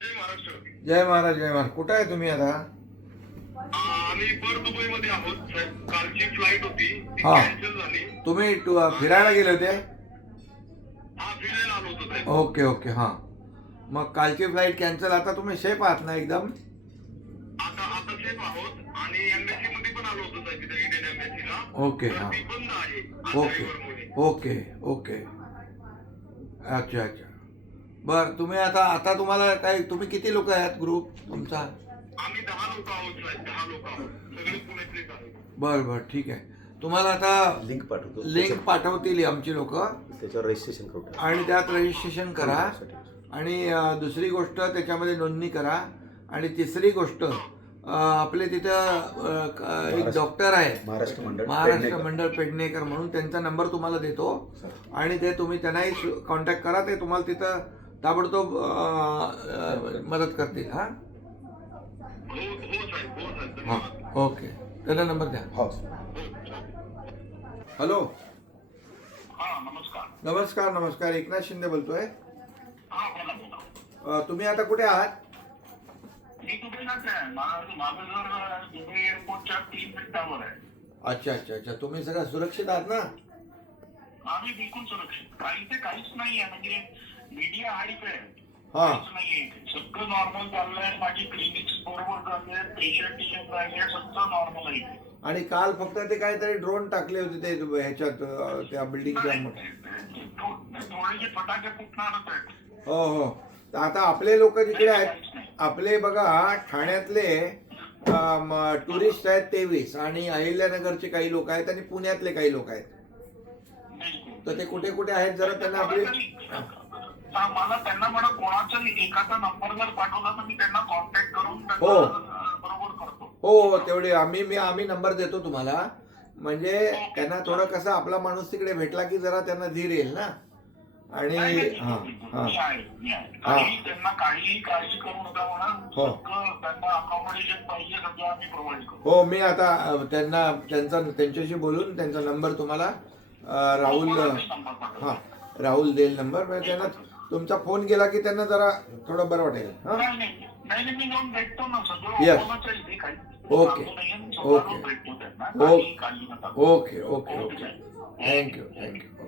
जय महाराष्ट्र. जय महाराज जय महाराज. कुठं आहे तुम्ही आता? आम्ही पर दुबई मध्ये आहोत साहेब. कालची फ्लाईट होती ती हा. कॅन्सल झाली. तुम्ही फिरायला गेले होते? हा, फिरायला आलो होतो साहेब. Okay okay. हां, मग कालची फ्लाईट कॅन्सल. आता तुम्ही सेफ आहात ना एकदम? आता आता सेफ आहोत आणि एम्बेसी मध्ये पण आलो होतो साहेब, तिथे इंडियन एम्बेसीला. ओके. तर हां, ती बंद आहे ओके ड्रायव्हरमुळे. Okay okay. अच्छा अच्छा. बरं, तुम्ही आता आता तुम्हाला काय, तुम्ही किती लोक आहेत ग्रुप तुमचा? आम्ही 10 लोक आहोत साहेब, 10 लोक आहोत. सगळे पुण्यातलेच आहेत. बरं बरं, ठीक आहे. तुम्हाला आता लिंक पाठवतो. लिंक पाठवतील आमची लोक, त्याच्यावर रजिस्ट्रेशन करू. आणि त्यात रजिस्ट्रेशन करा. आणि दुसरी गोष्ट, त्याच्यामध्ये नोंदणी करा. आणि तिसरी गोष्ट, आपले तिथं एक डॉक्टर आहे, महाराष्ट्र मंडळ पेडणेकर म्हणून, त्यांचा नंबर तुम्हाला देतो. आणि ते तुम्ही त्यांनाही कॉन्टॅक्ट करा. ते तुम्हाला तिथं ताबडतोब मदत करतील. हां हो हो साहेब, हो साहेब. हां, ओके. त्यांना नंबर द्या. हो. हॅलो. हा, नमस्कार. नमस्कार नमस्कार. एकनाथ शिंदे बोलतोय. हा, बोला बोला. तुम्ही आता कुठे आहात? मी दुबईलाच आहे. माझं घर दुबई एअरपोर्टच्या 3 मिनिटावर आहे. अच्छा अच्छा अच्छा. तुम्ही सगळं सुरक्षित आहात ना? आम्ही बिलकुल सुरक्षित. काही ते काहीच नाहीये, म्हणजे मीडिया हाईप आहे. हा. काहीच नाहीये. सगळं नॉर्मल चाललंय. माझी क्लिनिक्स बरोबर चालले, पेशंट टिशंट राहिले, सगळं नॉर्मल आहे. आणि काल फक्त ते काहीतरी ड्रोन टाकले होते ते ह्याच्यात, त्या बिल्डिंगच्या. थोडेसे फटाके फुटणारच आहेत. हो हो. तर आता आपले लोक जिकडे आहेत, आपले बघा ठाण्यातले टुरिस्ट आहेत 23, आणि अहिल्यानगरचे काही लोक आहेत, आणि पुण्यातले काही लोक आहेत. तर ते कुठे कुठे आहेत जरा त्यांना आपली. मला त्यांना म्हणा, कोणाचा एखादा नंबर जर पाठवला तर मी त्यांना कॉन्टॅक्ट करून हो. बरोबर करतो. हो हो, तेवढे आम्ही नंबर देतो तुम्हाला. म्हणजे त्यांना थोडं कसं, आपला माणूस तिकडे भेटला की जरा त्यांना धीर येईल ना. आणि हां हां त्यांना काहीही काळजी करू नका म्हणा. हो. त्यांना अकॉमोडेशन पाहिजे, सगळं आम्ही प्रोव्हाइड करू. हो, मी आता त्यांच्याशी बोलून त्यांचा नंबर तुम्हाला राहुल, हां राहुल देईल नंबर. म्हणजे त्यांना तुमचा फोन गेला की त्यांना जरा थोडं बरं वाटेल. हां, नाही, मी जाऊन भेटतो ना सगळं. Yes. काही ओके भेटतो त्यांना. ओके काळजी नका. Okay okay okay. Thank you thank you. Okay.